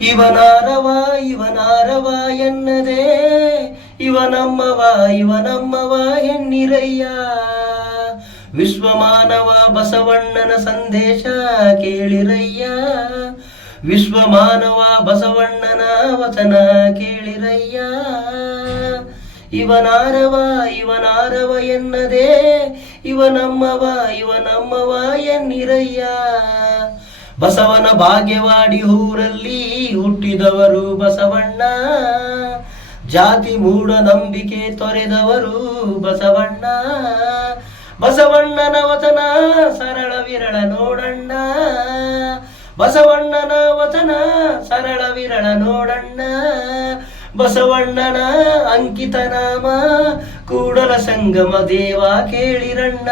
ಇವನಾರವ ಇವನಾರವ ಎನ್ನದೆ ಇವನಮ್ಮವ ಇವನಮ್ಮವ ಎನ್ನಿರಯ್ಯ. ವಿಶ್ವಮಾನವ ಬಸವಣ್ಣನ ಸಂದೇಶ ಕೇಳಿರಯ್ಯ. ವಿಶ್ವಮಾನವ ಬಸವಣ್ಣನ ವಚನ ಕೇಳಿರಯ್ಯ. ಇವನಾರವ ಇವನಾರವ ಎನ್ನದೆ ಇವನಮ್ಮವ ಇವನಮ್ಮವ ಎನ್ನಿರಯ್ಯ. ಬಸವನ ಭಾಗ್ಯವಾಡಿ ಊರಲ್ಲಿ ಹುಟ್ಟಿದವರು ಬಸವಣ್ಣ. ಜಾತಿ ಮೂಢನಂಬಿಕೆ ತೊರೆದವರು ಬಸವಣ್ಣ. ಬಸವಣ್ಣನ ವಚನ ಸರಳ ವಿರಳ ನೋಡಣ್ಣ. ಬಸವಣ್ಣನ ವಚನ ಸರಳ ವಿರಳ ನೋಡಣ್ಣ. ಬಸವಣ್ಣನ ಅಂಕಿತ ನಾಮ ಕೂಡಲ ಸಂಗಮ ದೇವ ಕೇಳಿರಣ್ಣ.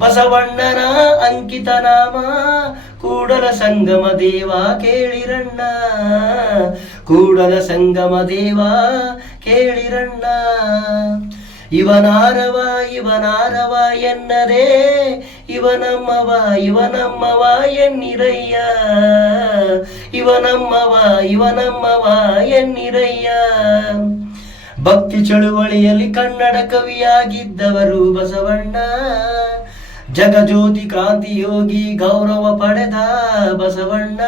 ಬಸವಣ್ಣನ ಅಂಕಿತ ನಾಮ ಕೂಡಲ ಸಂಗಮ ದೇವ ಕೇಳಿರಣ್ಣ. ಕೂಡಲ ಸಂಗಮ ದೇವ ಕೇಳಿರಣ್ಣ. ಇವನಾರವ ಇವನಾರವ ಎನ್ನದೆ ಇವನಮ್ಮವ ಇವನಮ್ಮವ ಎನ್ನಿರಯ್ಯ. ಇವನಮ್ಮವ ಇವನಮ್ಮವ ಎನ್ನಿರಯ್ಯ. ಭಕ್ತಿ ಚಳುವಳಿಯಲ್ಲಿ ಕನ್ನಡ ಕವಿಯಾಗಿದ್ದವರು ಬಸವಣ್ಣ. ಜಗಜ್ಯೋತಿ ಕ್ರಾಂತಿ ಯೋಗಿ ಗೌರವ ಪಡೆದ ಬಸವಣ್ಣ.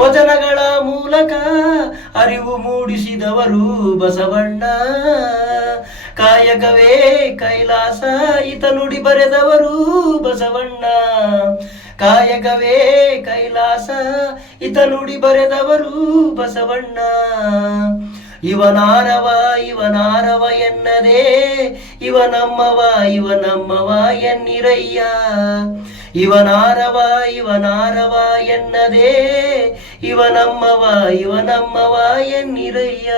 ವಚನಗಳ ಮೂಲಕ ಅರಿವು ಮೂಡಿಸಿದವರು ಬಸವಣ್ಣ. ಕಾಯಕವೇ ಕೈಲಾಸ ಈತ ನುಡಿ ಬರೆದವರು ಬಸವಣ್ಣ. ಕಾಯಕವೇ ಕೈಲಾಸ ಈತ ನುಡಿ ಬರೆದವರು ಬಸವಣ್ಣ. ಇವನಾರವ ಇವನಾರವ ಎನ್ನದೆ ಇವನಮ್ಮವ ಇವನಮ್ಮವ ಎನ್ನಿರಯ್ಯ. ಇವನಾರವ ಇವನಾರವ ಎನ್ನದೆ ಇವನಮ್ಮವ ಇವನಮ್ಮವ ಎನ್ನಿರಯ್ಯ.